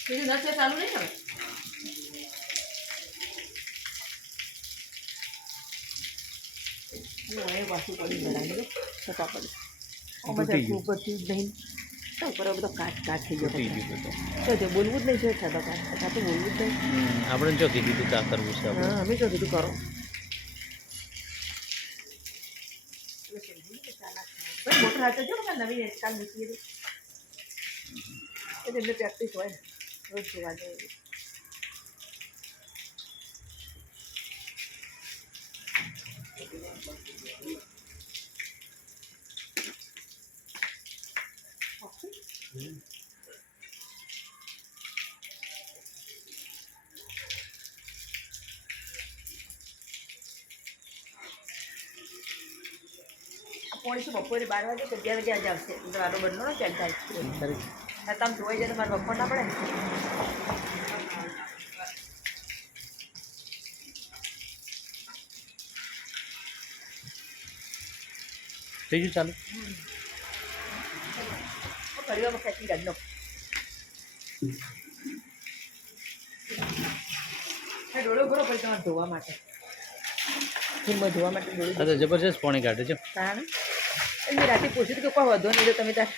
तेरी नस से चालू नहीं है वो है वासु पड़ी बनाई तो का पड़ी और मजा ऊपर चीज नहीं तो ऊपर બધો કાટ કાટ થઈ ગયો તો જો બોલવું જ નહીં છે છતાં કાટ તો બોલવું જ નહીં આપણે જો કીધું તું કા કરવું છે આપણે હા અમે જો કીધું કરો ભાઈ મોટર હાથે જો કે નવી કામ મૂકી એટલે પ્રેક્ટિસ હોય રોજ જોવા જાય પોણી તો બપોરે 12 વાગે કે 11 વાગે જ આવશે તો આનો બદલો ને ચાલ થાય તમે જોઈ જાય તો મારે બપોર ના પડે થઈ ગયું ચાલુ પરિવારમાં ખેંચી કાઢ લો ડોળો ભરો પછી તમારે ધોવા માટે ફીલ્મમાં ધોવા માટે ડોળો આ તો જબરજસ્ત પાણી કાઢે છે કારણ મેં રાતે પૂછ્યું કે કોઈ વધો નહીં તો તમે તાર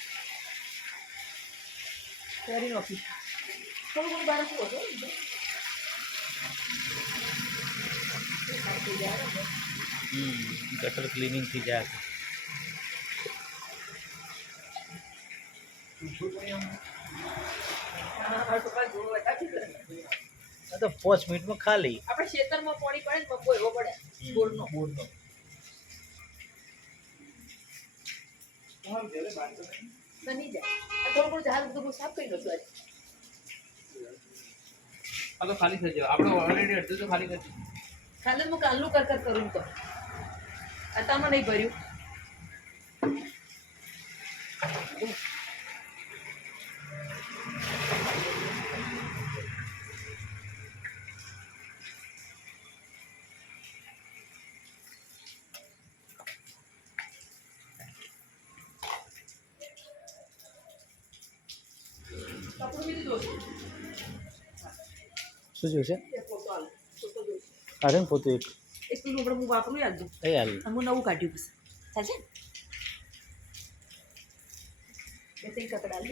કરી નાખી થોડું ઘણું બહાર શું હતો ગટર ક્લિનિંગ થઈ જાય તો 5 મિનિટમાં ખાલી આપણે ખેતરમાં પાણી પડે ને પપ્પો એવો પડે બોરનો બની જાય થોડું ઘણું ઝાડ બધું સાફ કરી દઉં છું આ તો ખાલી થઈ જાય આપણે ઓલરેડી અડધું તો ખાલી કરી ખાલી હું કાલનું કર કરું તો અત્યારમાં નહીં ભર્યું કપડું બીજું દોશું શું જોઈશે ફોટો આલો ફોટો દોશું અરે પોતે એક એટલું આપણે હું વાપરું યાદ દઉં એ હાલ હું નવું કાઢ્યું પછી ચાલશે બે ત્રણ કપડા લે